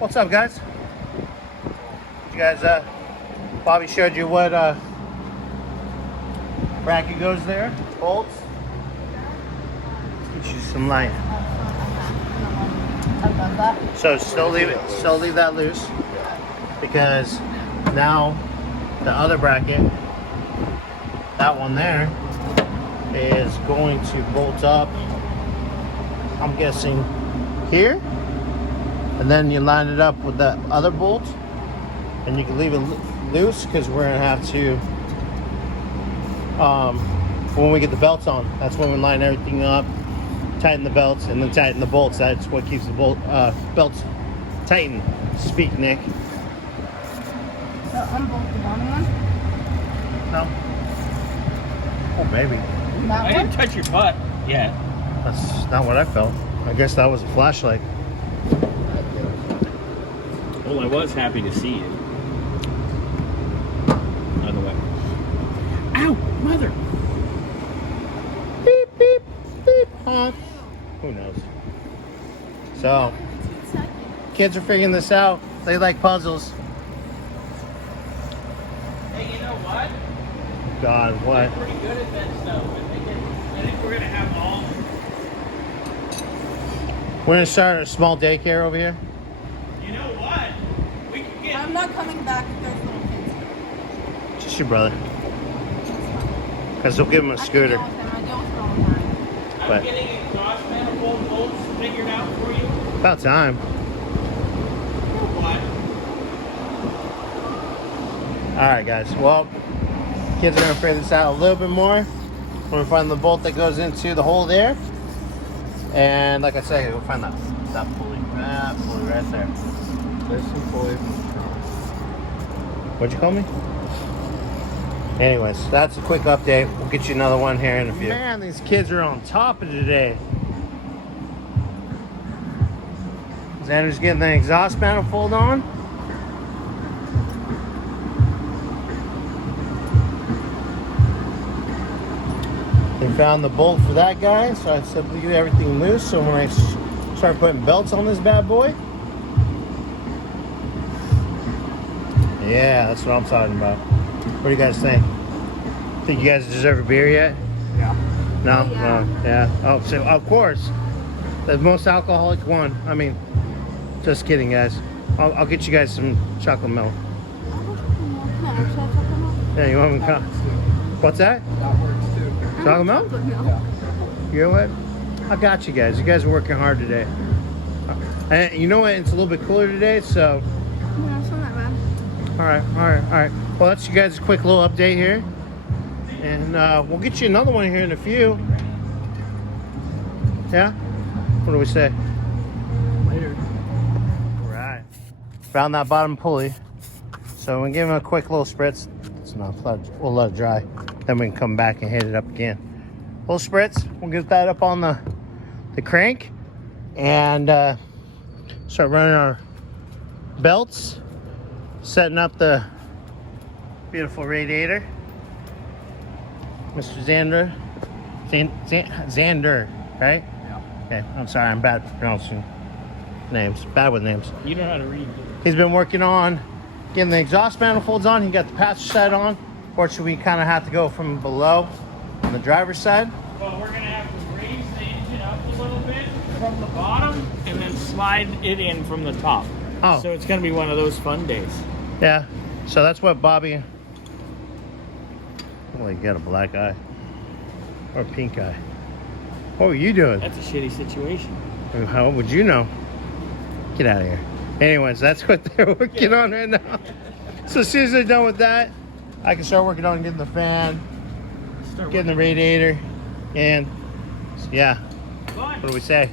What's up, guys? You guys, Bobby showed you what bracket goes there. Bolts. Let's get you some light. So still leave that loose, because now the other bracket, that one there, is going to bolt up, I'm guessing here, and then you line it up with the other bolt, and you can leave it loose, because we're gonna have to, when we get the belts on, that's when we line everything up, tighten the belts, and then tighten the bolts. That's what keeps the belts tightened. Speak, Nick. So unbolt the bottom one? No. Oh, baby. I didn't touch your butt yet. That's not what I felt. I guess that was a flashlight. Well, I was happy to see it. Other way. Ow, mother! Beep, beep, beep, honk. Who knows? So, kids are figuring this out. They like puzzles. Hey, you know what? God, what? We're pretty good at that stuff. I think we're gonna have all. We're gonna start a small daycare over here. You know what? We could get. I'm not coming back if there's little kids. Just your brother. Because they'll give him a scooter. I deal with it all the time. I'm But- getting exhaust manifold bolts figured out for you. About time. You know what? Alright, guys. Well, kids are gonna figure this out a little bit more. We're gonna find the bolt that goes into the hole there. And like I say, we'll find that pulley. That pulley right there. There's some pulley. What'd you call me? Anyways, that's a quick update. We'll get you another one here in a few. Man, these kids are on top of it today. Xander's getting the exhaust manifold on. They found the bolt for that guy, so I said leave everything loose. So when I start putting belts on this bad boy, yeah, that's what I'm talking about. What do you guys think? Think you guys deserve a beer yet? Yeah. No? Oh, yeah. No? Yeah. Oh, so of course. The most alcoholic one. I mean, just kidding, guys. I'll get you guys some chocolate milk. Yeah, you want me to come? What's that? That works too. Chocolate milk? Yeah. You know what? I got you guys. You guys are working hard today. And you know what? It's a little bit cooler today, so. Yeah, it's not that bad. All right. Well, that's you guys' quick little update here. And we'll get you another one here in a few. Yeah? What do we say? Later. All right. Found that bottom pulley. So we give him a quick little spritz. It's enough. We'll let it dry. Then we can come back and hit it up again. Little spritz. We'll get that up on the crank. And start running our belts. Setting up the beautiful radiator. Mr. Xander. Xander, right? Yeah. Okay, I'm sorry, I'm bad at pronouncing names. Bad with names. You know how to read. He's been working on getting the exhaust manifolds on. He got the passenger side on. Fortunately, we kind of have to go from below on the driver's side. Well, we're gonna have to raise the engine up a little bit from the bottom and then slide it in from the top. Oh. So it's gonna be one of those fun days. Yeah, so that's what Bobby... Well, you got a black eye. Or a pink eye. What were you doing? That's a shitty situation. How would you know? Get out of here. Anyways, that's what they're working on right now. So as soon as they're done with that, I can start working on getting the fan, getting the radiator, and yeah. Fun. What do we say?